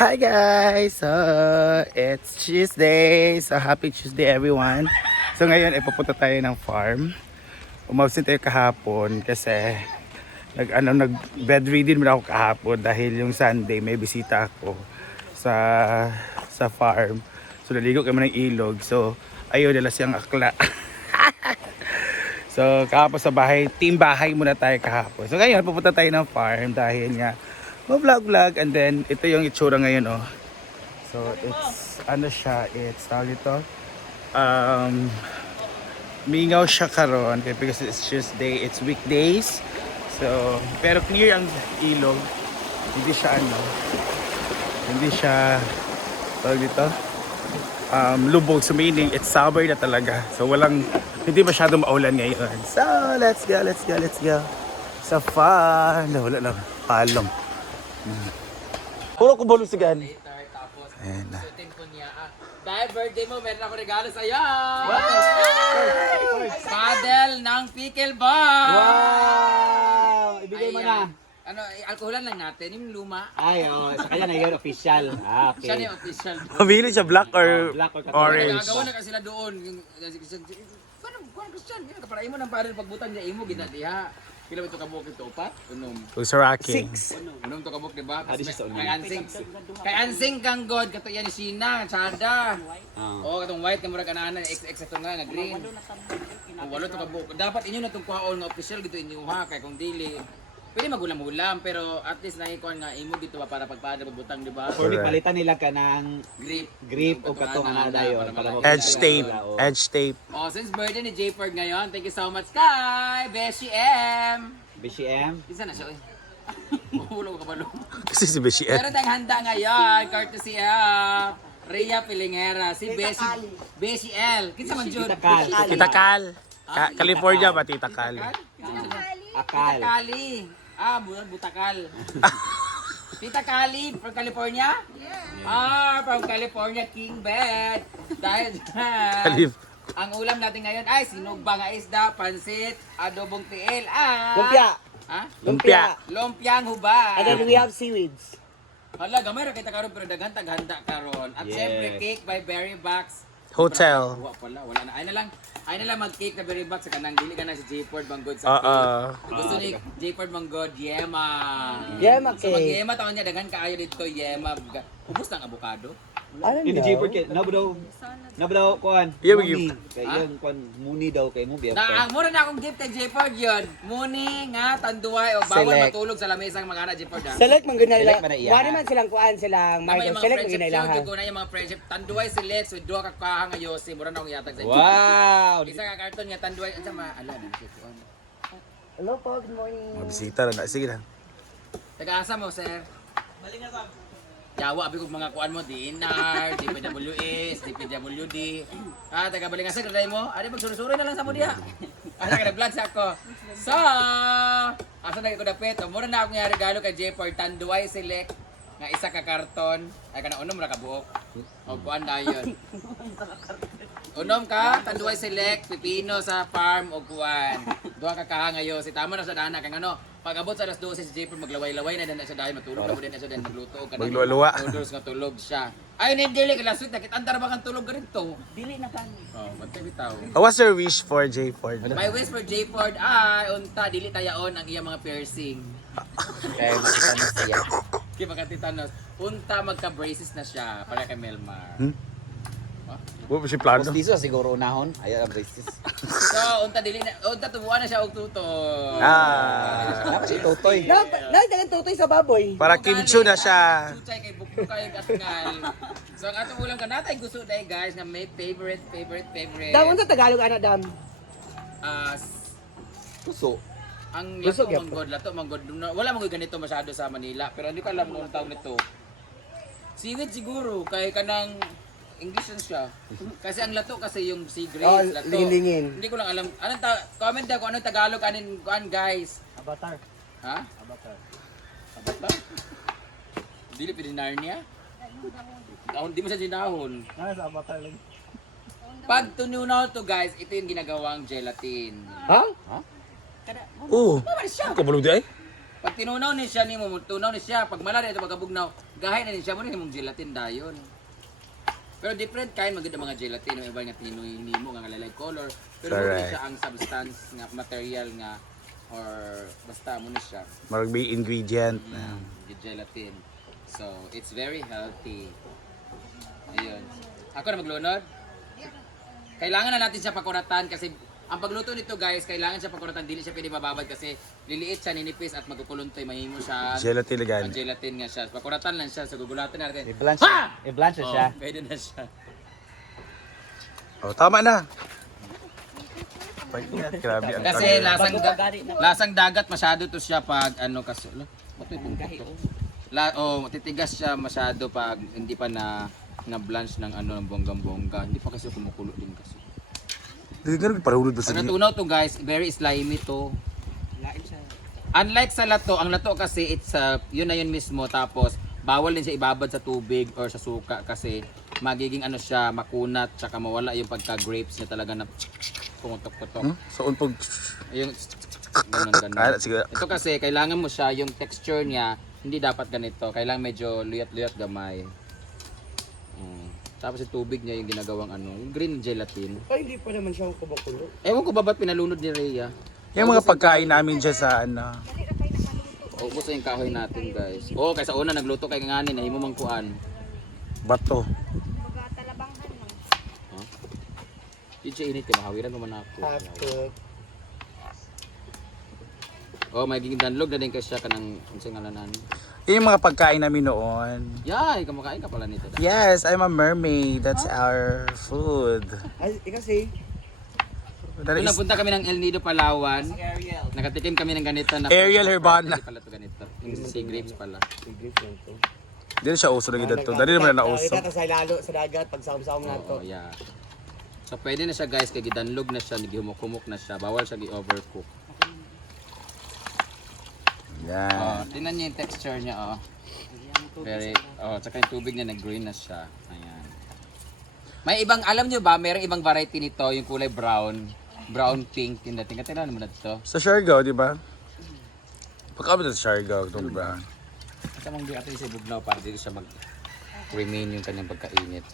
Hi guys! So, it's Tuesday. So, happy Tuesday everyone. So, ngayon ay pupunta tayo ng farm. Umabsent tayo kahapon kasi nag bedridden mo ako kahapon dahil yung Sunday may bisita ako sa farm. So, naligo kami ng ilog. So, ayun nila siyang akla. So, kahapon sa bahay, team bahay muna tayo kahapon. So, ngayon pupunta tayo ng farm dahil nga vlog and then ito yung itsura ngayon oh. So it's ano siya, it's tawag ito mingaw siya karon kaya because it's Tuesday, it's weekdays. So pero clear ang ilog. Hindi siya tawag dito lubog, so meaning it's summer na talaga. So hindi masyadong maulan ngayon. So let's go sa farm. Wala lang palong. Puro ko bulusigan. Tapos, ayan na. sutin ko niya. Dahil birthday mo, meron ako regalo sa'yo! Paddle ng pickleball! Wow! Ibigay mo na. Ano, alkoholan lang natin, yung luma. Ay, sa kanya na yun, official. Ah, Siya na okay. yung official. Pamili siya black or Black or orange. Nagagawa na kasi sila doon. Paano, Christian? Kaparain mo ng paddle pagbutan niya, imo, ginadiha. Pila ba ito kabuk ito, upat? Unom. Usaraki. Unom ito kabuk, diba? Ah, di siya sa unom. Kay Ansing kang god, kato yan ni Sina, Chada. Ah. Oo, katong white, kamura kanana, XX ito nga, green. Walo ito kabuk. Dapat inyo na itong kuhaon nga official, gito inyo ha, kay kung dili. Pwede magulam-ulam, pero at least nakikuhan nga imo dito para pagpada pagbutang, di ba? For me, palitan nila ka ng Grip o katong nga dayo. Edge tape. Oh, since birthday ni Jayford ngayon, thank you so much kay Beshi M. BCM. Isa na siya, eh. Mahulog ka ba lo? Kasi si Beshi Meron tayong handa ngayon, courtesy of Rhea Pilingera, si Beshi L. Kinsa man jud? Tita Cal. California ba Tita Cal? Akal. Kali. Butakal. Tita Kali from California? Yeah. From California, King Bed. Dahil dyan, Calif. ang ulam natin ngayon ay sinugba nga isda, pansit, adobong tiil, Lumpia. Ha? Lumpia. Lumpiang hubad. And then we have seaweeds. Hala, gamay ra kita karon pero daghan taghanda karon. At Yes. syempre cake by Berry Box. Hotel. Wala na. Ay na lang mag-cake na Berry Box sa kanang dili ka na si Jayford Manggod sa cake. Gusto ni Jayford Manggod, yema. Yema So cake. mag-yema taon niya, daghan kaayo dito, yema. Ubus ng avocado. Ano Hindi J-Port kay nabdaw kuan. Yeah, Muni. we Kay yung kuan muni daw kay mo biya. Ang mura na akong gift kay Jayford yun. Muni nga, tanduay, o bawal Select. matulog sa lamesang mga anak Jayford ha. Select man gina Select nila. man na iya. Wala man silang kuan silang Tama Michael. yung mga Select man friendship gina yun, ilahan. ko na yung mga friendship. Tanduay select, so duha ka kahang ayosi, mura na akong yatag sa inyo. Wow! Isa ka karton nga, tanduay, ang sama, ala na. Hello po, good morning. Mga bisita na. Sige lang. Taga-asa mo, sir? Yawa, abi kong mga kuan mo, DNR, DPWS, DPWD. Taga-balingasa, graday mo? Adi, magsuro-suro na lang sa mo diha. Asa ka na-vlog sa ako. So, asa na ko dapit. Mura na ako nga regalo kay Jayford, Tanduay Select, nga isa ka karton. Ay, kana unom ra ka buok. O, kuan na yun. Unom ka, Tanduay Select, pipino sa farm o kuan. Duha ka kahangayo, si tama na sa dana kang ano. Pag abot sa alas 12 si Jayford maglaway-laway na din na siya dahil matulog na mo din na siya dahil magluto ka na. Magluwa-luwa. Noodles nga tulog siya. Ay, hindi ka last week, nakitandar ba kang tulog ka rito? Dili na kan. Oh, bantay bitaw. What's your wish for J Ford? My wish for Jayford ay unta dili tayaon ang iyang mga piercing. Kay makitanos siya. Kaya makatitanos, unta magka-braces na siya para kay Melmar. What was your plano? Postizo siguro unahon. Ay ang braces. So, unta dili na, unta tubuan na siya og tutoy. Dapat si Totoy. Nagdagan tutoy sa baboy. Para kimchi na siya. Chuchay kay bukbuk kayo gasngal. So, ang atong ulam ka natay gusto dahil guys nga may favorite. Dam unsa Tagalog ana dam? Puso. Ang Gusto lato gyapon. manggod. Wala man ganito masyado sa Manila, pero hindi ko alam kung tawag nito. Siwit siguro kay kanang English lang siya. Kasi ang lato kasi yung sea Oh, grapes, lato. lingin-lingin. Hindi ko lang alam. Comment daw kung anong Tagalog anin kuan guys. Avatar. Ha? Avatar. Avatar? Dili pininar niya? Di mo siya dinahon. Sa avatar lang. Pag tununaw to guys, ito yung ginagawang gelatin. Ha? Oo. Kabalo di ay? Pag tinunaw ni siya nimo, tunaw ni siya, pag malari ito pagkabugnaw, gahay na din siya mo rin yung gelatin dayon. Pero different kind maganda mga gelatin, yung iba nga tinuloy nimo nga lalay color. Pero mo Correct. siya ang substance nga material nga or basta mo na siya. Marag may ingredient. Yung gelatin. So, it's very healthy. Ayun. Ako na maglunod. Kailangan na natin siya pakuratan kasi ang pagluto nito guys, kailangan siya pakuratan, dili siya pwede mababad kasi liliit siya, ninipis at magkukuluntoy, mahimo siya. Gelatin lagan. Ang gelatin nga siya. Pakuratan lang siya, so gugulatan natin. I-blanch siya. Pwede na siya. Oh, tama na. Grabe ang Kasi lasang dagat masyado to siya pag ano kasi bato itong puto. Titigas siya masyado pag hindi pa na blanch ng ano ng bonggang-bongga. Hindi pa kasi kumukulo din kasi. Hindi ka nagparahulod ba sa Pag natunaw to guys, very slimy to. Unlike sa lato, ang lato kasi it's yun na yun mismo tapos bawal din siya ibabad sa tubig or sa suka kasi magiging ano siya makunat tsaka mawala yung pagka grapes niya talaga na pumutok-putok. Sa unpog. Yung ganun. Sige. Ito kasi kailangan mo siya yung texture niya hindi dapat ganito. Kailangan medyo luyat-luyat gamay. Tapos yung tubig niya yung ginagawang ano, yung green gelatin. Ay, hindi pa naman siya kumukulo. Ewan ko ba ba't pinalunod ni Rhea? Yung mga pagkain namin dyan sa ano. Ubus na yung kahoy natin guys. Oo, kaysa una nagluto kay nganin, nahimo mang kuan. Bato. Yun siya init, mahawiran naman ako. After. Oh, may danlog na din kasi siya kanang unsay ngalanan. Yung mga pagkain namin noon. Yay, kumakain ka pala nito. Yes, I'm a mermaid. That's our food. Ay, kasi. That Nung is napunta kami ng El Nido, Palawan, nakatikim kami ng ganito na Ariel Herbana. Hindi pala to ganito. Yung sea grapes pala. Dili siya uso lagi dito. Dali naman na nauso. Kita sa lalo sa dagat pag sama-sama na to. Oo, yeah. So pwede na siya guys, kay gidanlog na siya, nagihumok-humok na siya. Bawal siya gi-overcook. Yan. Tingnan niyo yung texture niya, oh. Very, tsaka yung tubig niya nag-green na siya. Ayan. May ibang, alam niyo ba, mayroong ibang variety nito, yung kulay brown, brown pink, yung dating. Katilan mo na ito. Sa Siargao, di ba? Pagkabot sa Siargao, itong brown. At amang di atin si Bugnaw para dito siya mag-remain yung kanyang pagkainit.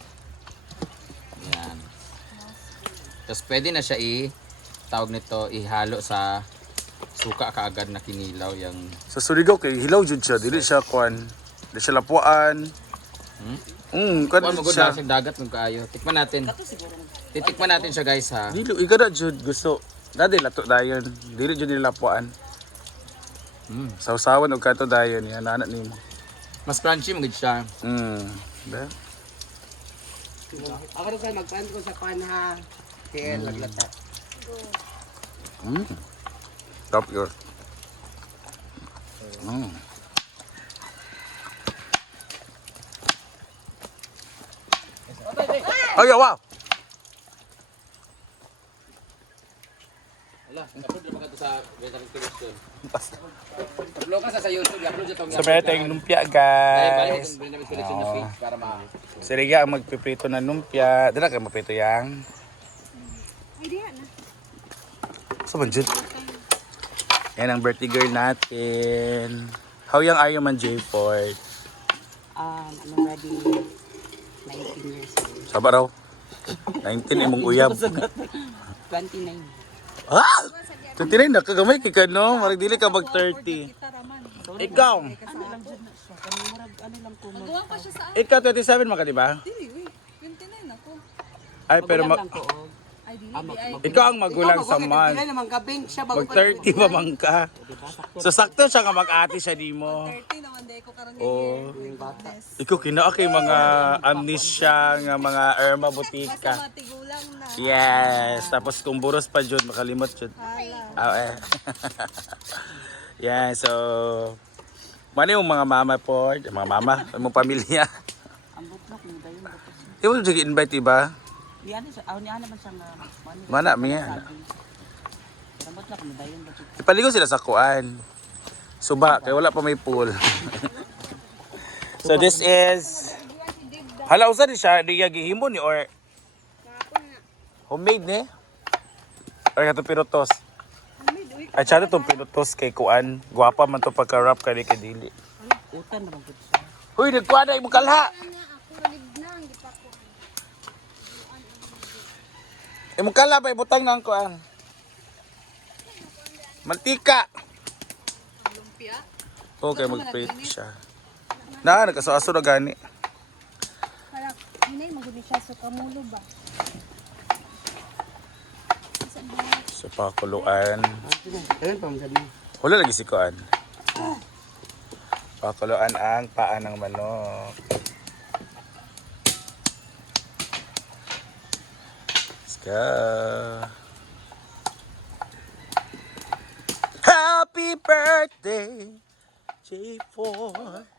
Ayan. Tapos pwede na siya tawag nito, ihalo sa suka kaagad na kinilaw yung Sa Surigao, kay hilaw jud siya. Dili siya kwan. Dili siya lapuan. kuan Kwan magud siya. sa dagat ng kaayo. Tikman natin. Titikman natin siya guys ha. Dili, ikada jud gusto. Dati lato dayon. Dili jud nila lapuan. Sausawan og kato dayon. Yan, anak nimo. Mas crunchy magud siya. Ba? Ako rin kayo magkaan ko sa pan ha. Kaya laglata. Top your. Ay, wow! Wala, upload na ka to sa Better Collection. Upload ka sa YouTube, upload ito. So, meron tayong lumpia, Balik guys. itong Better Collection na page para Siriga ang magpiprito ng lumpia. Dala kayo maprito yang. So, Jud. Yan ang birthday girl natin. How young are you man, J-Ford? I'm already 19 years old. Saba raw? 19 imong uyab. 29. Ah! 29 na kagamay kay ka no? Marag dili ka mag 30. Ikaw. Ikaw 27 man ka di ba? Ay pero ikaw ang magulang sa man. Hindi naman kabing siya bago Mag 30 pa man ka. So sakto siya nga mag-ati siya nimo. 30 naman day ko karon Oh. Ikaw kinaa kay mga amnesia nga mga Irma Botica. matigulang na. Yes, tapos kung buros pa jud makalimot jud. Ah, yeah, so mano yung mga mama po, mga mama, mga pamilya. Ang butlok ni dayon batos. Di mo jud invite iba? Diyan sa niya naman siyang Mana miya. Ang butlok ni dayon batos. Ipaligo sila sa kuan. Suba, kay wala pa may pool. So this is hala usa di siya diya gihimo ni or homemade ni? Or kato pirutos? Ay siya itong pirutos kay kuan. Guwapa man to pagka-rap kay dili. Utan naman gud siya. Uy, nagkuha na imong kalha. Imong kalha pa ibutang na ang kuan. Mantika. Lumpia. Okay, mag-print siya. Nagkaso-aso na gani. Parang, hinay, maguli siya sa kamulo ba? Sa pakuluan. Ayun pa, masabi. Wala lagi si kuan. Pakuluan ang paa ng manok. Let's go. Happy birthday, J4.